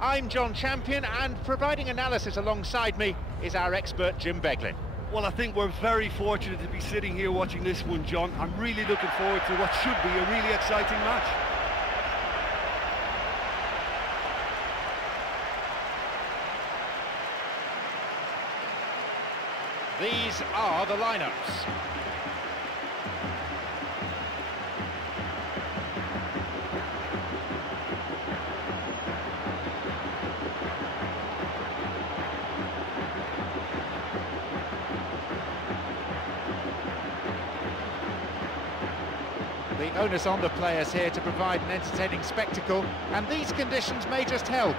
I'm John Champion, and providing analysis alongside me is our expert Jim Beglin. Well, I think we're very fortunate to be sitting here watching this one, John. I'm really looking forward to what should be a really exciting match. These are the lineups. The onus on the players here to provide an entertaining spectacle, and these conditions may just help.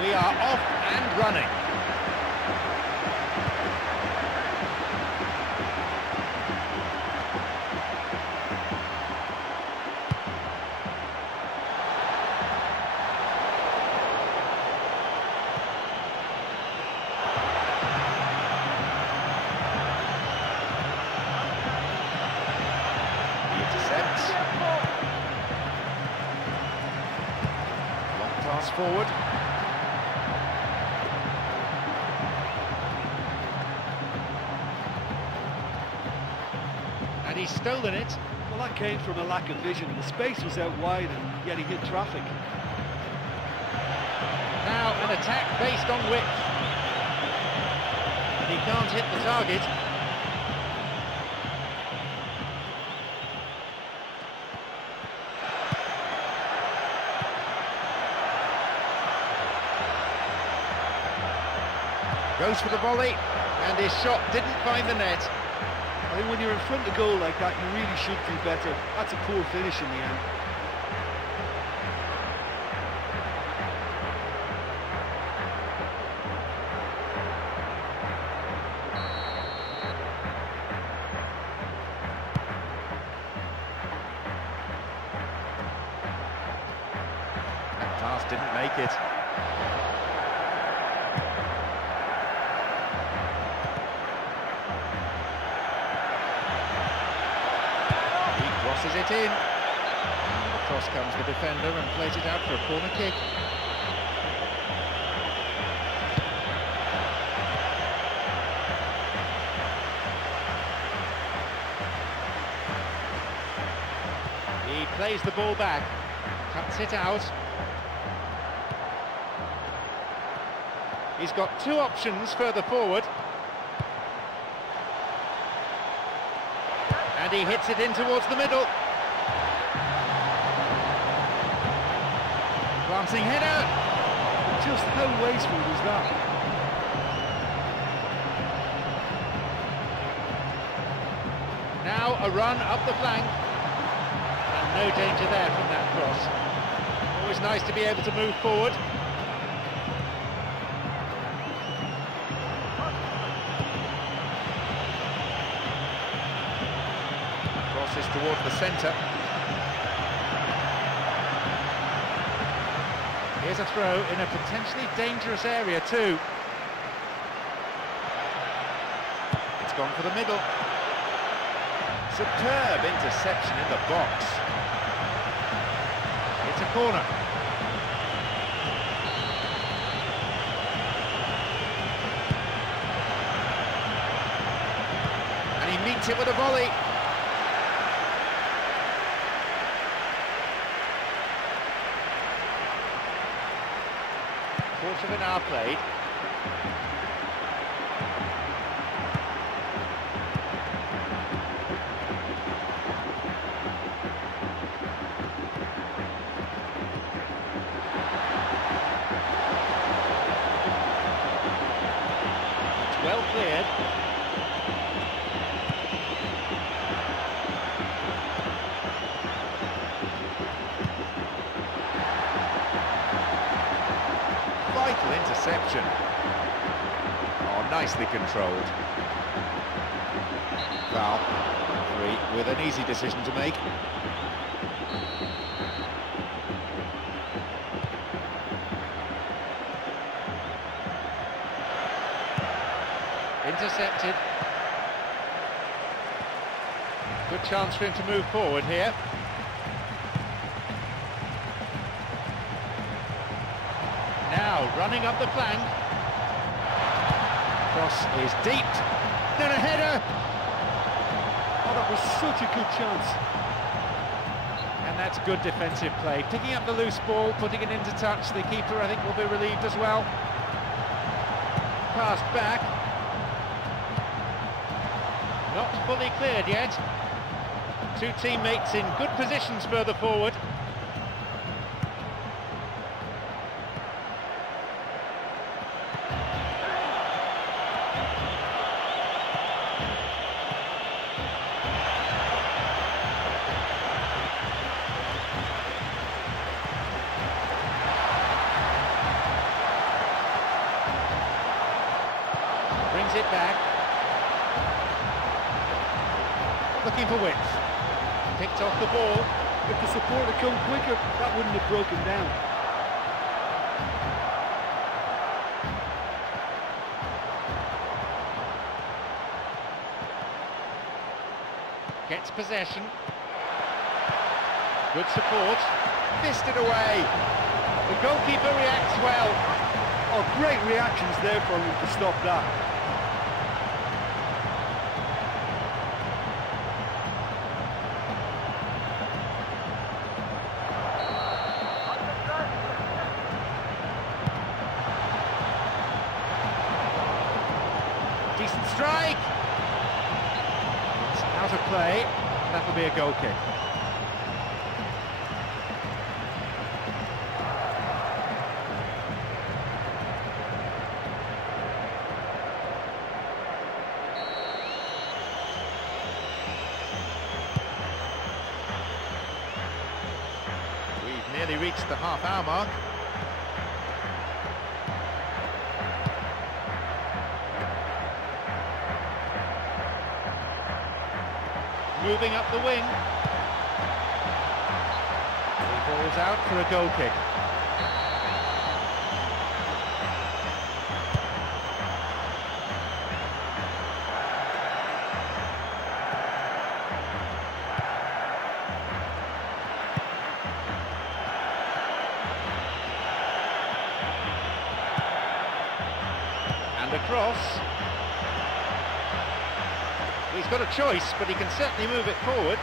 We are off and running. The intercept. Long pass forward. And he's stolen it. Well, that came from a lack of vision. The space was out wide and yet he hit traffic. Now an attack based on width. And he can't hit the target. Goes for the volley, and his shot didn't find the net. I think when you're in front of goal like that, you really should do better. That's a poor finish in the end. That pass didn't make it. Crosses it in, and across comes the defender and plays it out for a corner kick. He plays the ball back, cuts it out. He's got two options further forward. And he hits it in towards the middle. Glancing header. Just how wasteful was that? Now a run up the flank. And no danger there from that cross. Always nice to be able to move forward. Crosses towards the centre. Here's a throw in a potentially dangerous area too. It's gone for the middle. Superb interception in the box. It's a corner. And he meets it with a volley. Quarter of an hour played. It's well cleared. Vital interception. Oh, nicely controlled. Foul. Three with an easy decision to make. Intercepted. Good chance for him to move forward here. Now, running up the flank. Cross is deep. Then a header. Oh, that was such a good chance. And that's good defensive play. Picking up the loose ball, putting it into touch. The keeper, I think, will be relieved as well. Passed back. Not fully cleared yet. Two teammates in good positions further forward. Brings it back. Looking for width. Picked off the ball. If the support had come quicker, that wouldn't have broken down. Gets possession. Good support. Fisted away. The goalkeeper reacts well. Oh, great reactions there for him to stop that. Decent strike. It's out of play. That will be a goal kick. We've nearly reached the half-hour mark. Moving up the wing. The ball's out for a goal kick. And a cross. He's got a choice, but he can certainly move it forward.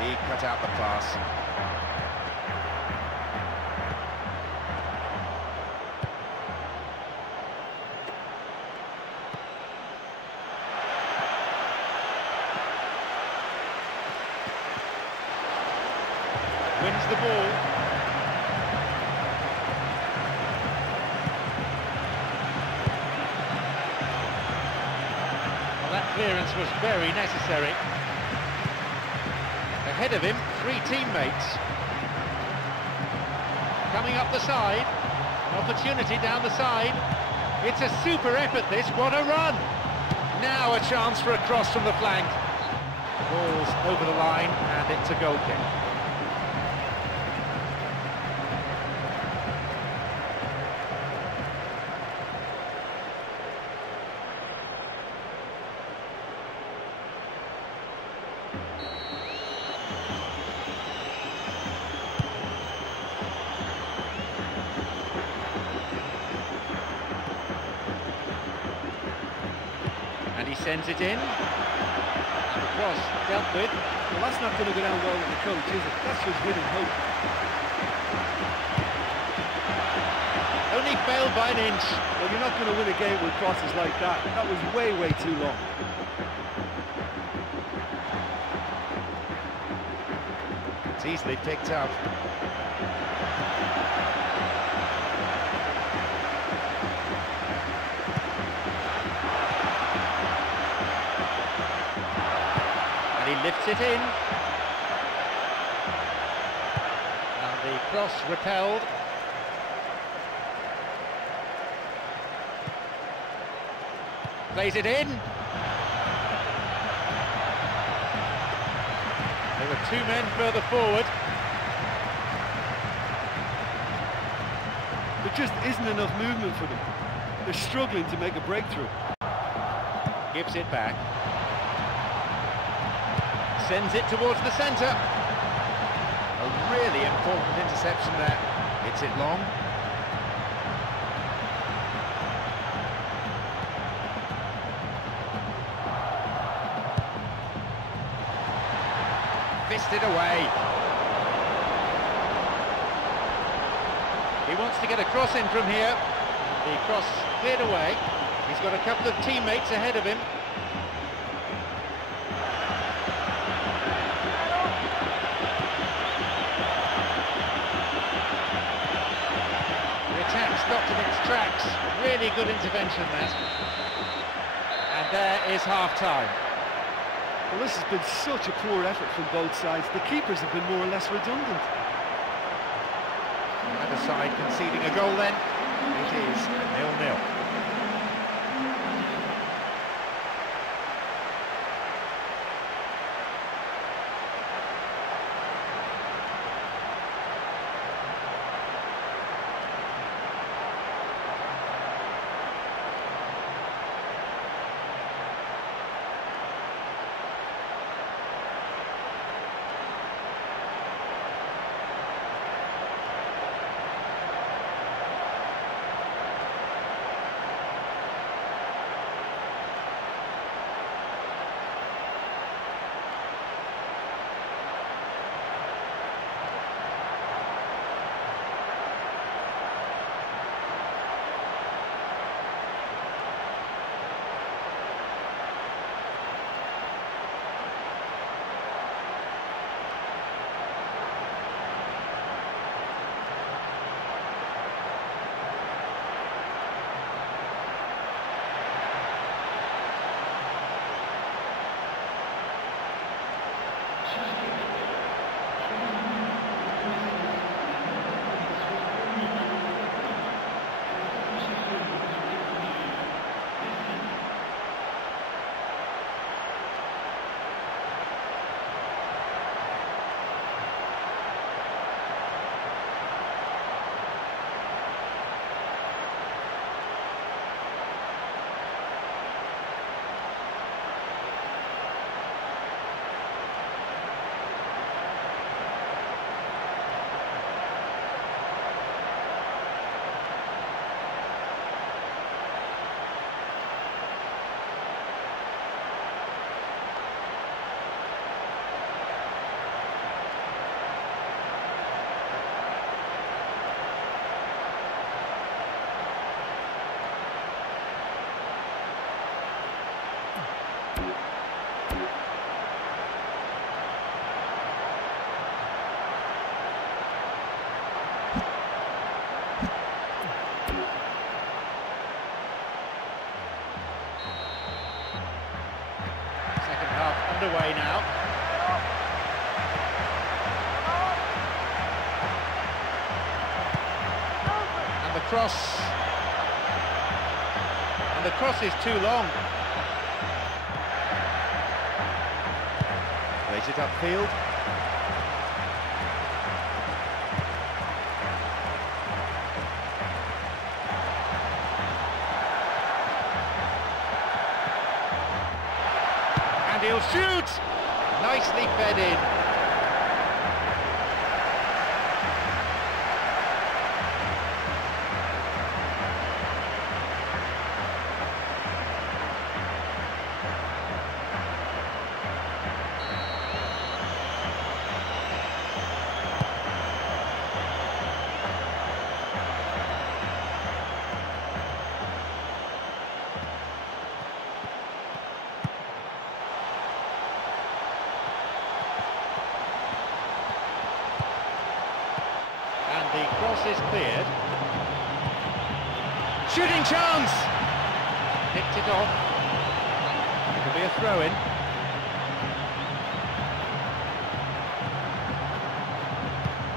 He cut out the pass. Wins the ball. Clearance was very necessary. Ahead of him, three teammates. Coming up the side, an opportunity down the side. It's a super effort this, what a run! Now a chance for a cross from the flank. Ball's over the line and it's a goal kick. And he sends it in. And the cross dealt with. Well, that's not going to go down well with the coach, is it? That's just winning hope. Only failed by an inch. Well, you're not going to win a game with crosses like that. That was way, way too long. It's easily picked up. He lifts it in, and the cross repelled. Plays it in. There were two men further forward. There just isn't enough movement for them. they're struggling to make a breakthrough. Gives it back. Sends it towards the centre. A really important interception there. Hits it long. Fisted away. He wants to get a cross in from here. The cross cleared away. He's got a couple of teammates ahead of him. The attack stopped in its tracks. Really good intervention, that. And there is half-time. Well, this has been such a poor effort from both sides. The keepers have been more or less redundant. Either side conceding a goal then. It is 0-0. Underway now. And the cross is too long. Plays it upfield. And he'll shoot! Nicely fed in. The cross is cleared. Shooting chance! Picked it off. It'll be a throw-in.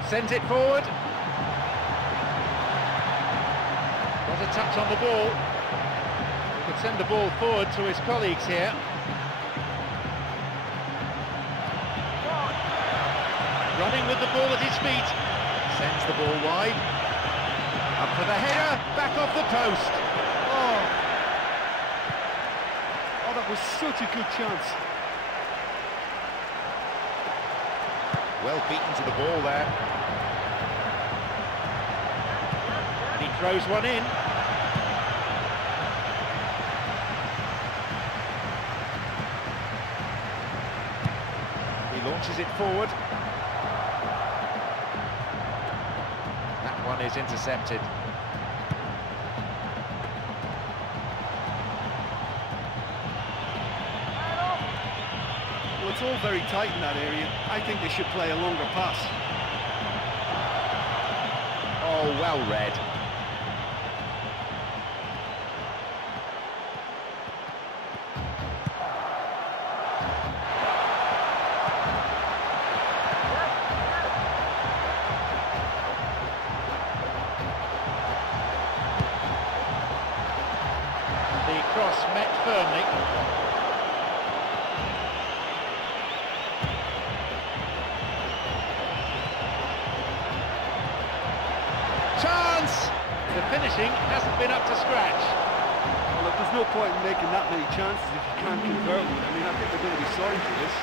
Sends it forward. Got a touch on the ball. He could send the ball forward to his colleagues here. Running with the ball at his feet. Sends the ball wide. Up for the header, back off the post. Oh, Oh, that was such a good chance. Well beaten to the ball there. And he throws one in. He launches it forward. That one is intercepted. Well, it's all very tight in that area. I think they should play a longer pass. Oh, well read. The cross met firmly. Chance! The finishing hasn't been up to scratch. Well, look, there's no point in making that many chances if you can't convert them. I mean, I think they're going to be sorry for this.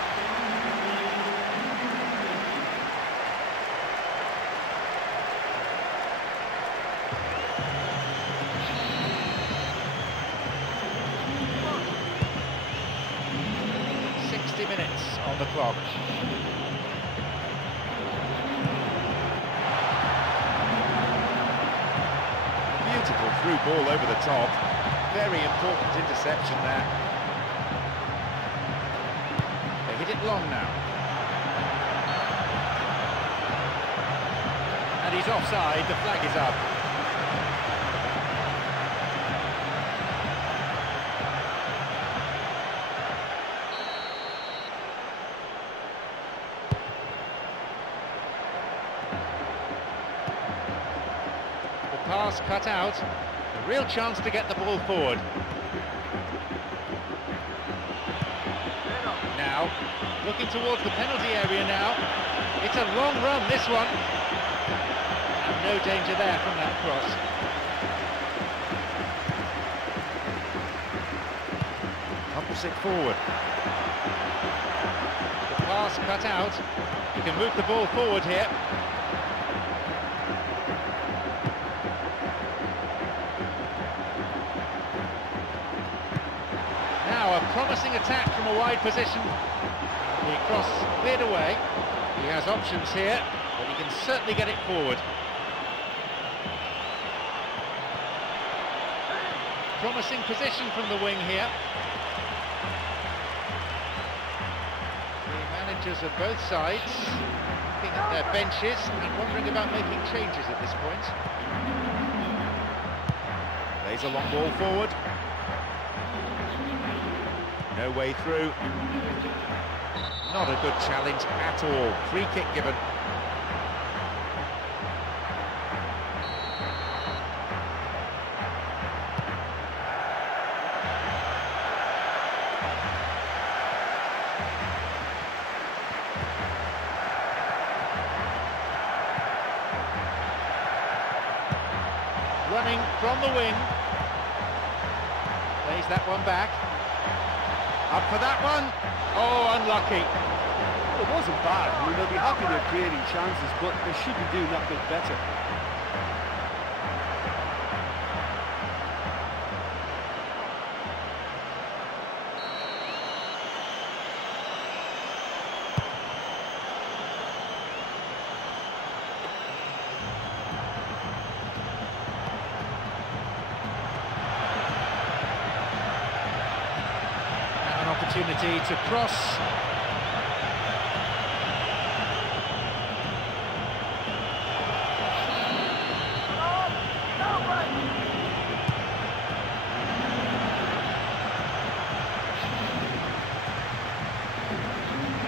Minutes on the clock. Beautiful through ball over the top. Very important interception there. They hit it long now. And he's offside, the flag is up. Pass cut out, a real chance to get the ball forward. Now, looking towards the penalty area now. It's a long run, this one. And no danger there from that cross. Pumps it forward. The pass cut out. He can move the ball forward here. A promising attack from a wide position. The cross cleared away. He has options here, but he can certainly get it forward. Promising position from the wing here. The managers of both sides looking at their benches and wondering about making changes at this point. Plays a long ball forward. No way through. Not a good challenge at all. Free kick given. Running from the wing. Plays that one back. Up for that one. Oh, unlucky. Well, it wasn't bad. I mean, they'll be happy they're creating chances, but they should be doing that bit better. Opportunity to cross.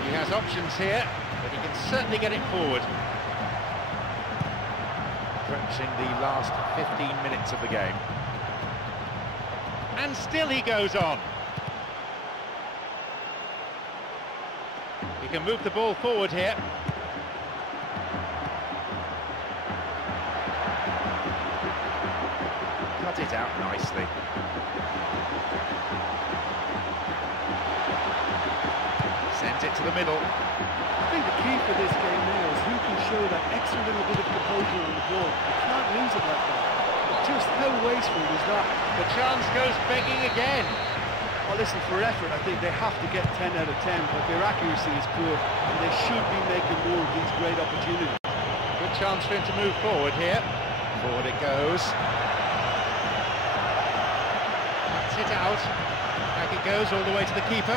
He has options here, but he can certainly get it forward. Approaching the last 15 minutes of the game. And still he goes on. He can move the ball forward here. Cut it out nicely. sent it to the middle. I think the key for this game now is who can show that extra little bit of composure on the ball. You can't lose it like that. Just how wasteful is that? The chance goes begging again. Well, listen, for effort, I think they have to get 10 out of 10, but their accuracy is poor, and they should be making more of these great opportunities. Good chance for him to move forward here. Forward it goes. That's it out. Back it goes all the way to the keeper.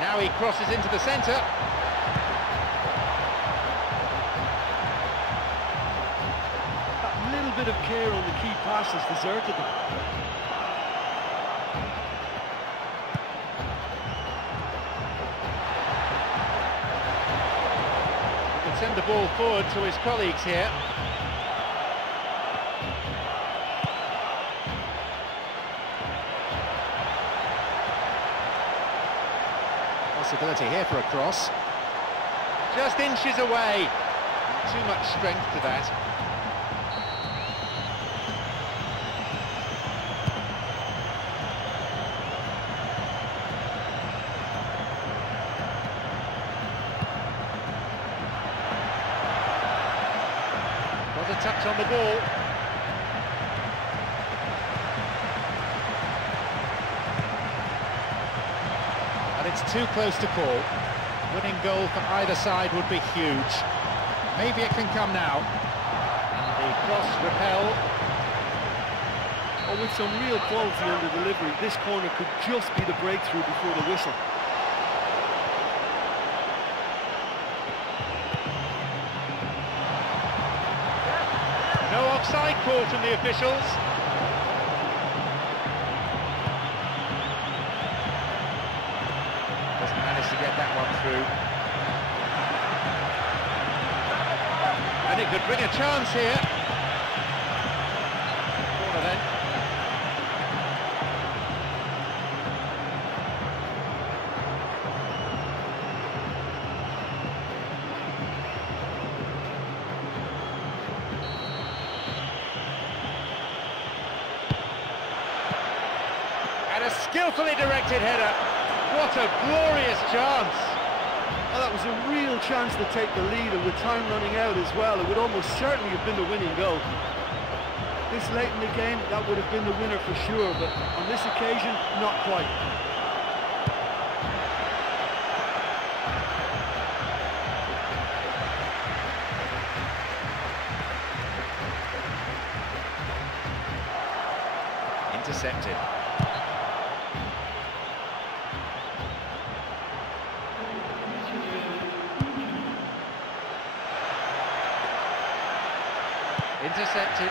Now he crosses into the centre. That little bit of care on the key pass has deserted them. He can send the ball forward to his colleagues here. Possibility here for a cross. Just inches away. Not too much strength to that. Got a touch on the ball. And it's too close to call. Winning goal from either side would be huge. Maybe it can come now. And the cross repel. Oh, with some real quality on the delivery, this corner could just be the breakthrough before the whistle. No offside call from the officials. Doesn't manage to get that one through. And it could bring a chance here. Corner then. And a skillfully directed header. What a glorious chance! Well, that was a real chance to take the lead, and with time running out as well, it would almost certainly have been the winning goal. This late in the game, that would have been the winner for sure, but on this occasion, not quite. Intercepted. Intercepted.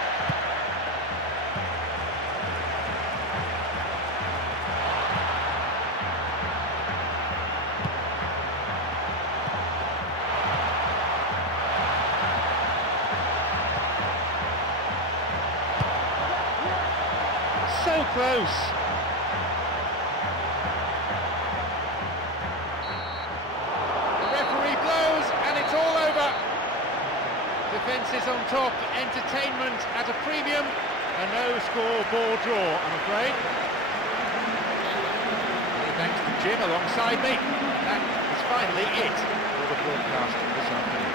So close. The referee blows and it's all over. Defence is on top, entertainment at a premium, a no-score ball draw, I'm afraid. Many thanks to Jim alongside me. That is finally it for the broadcast this afternoon.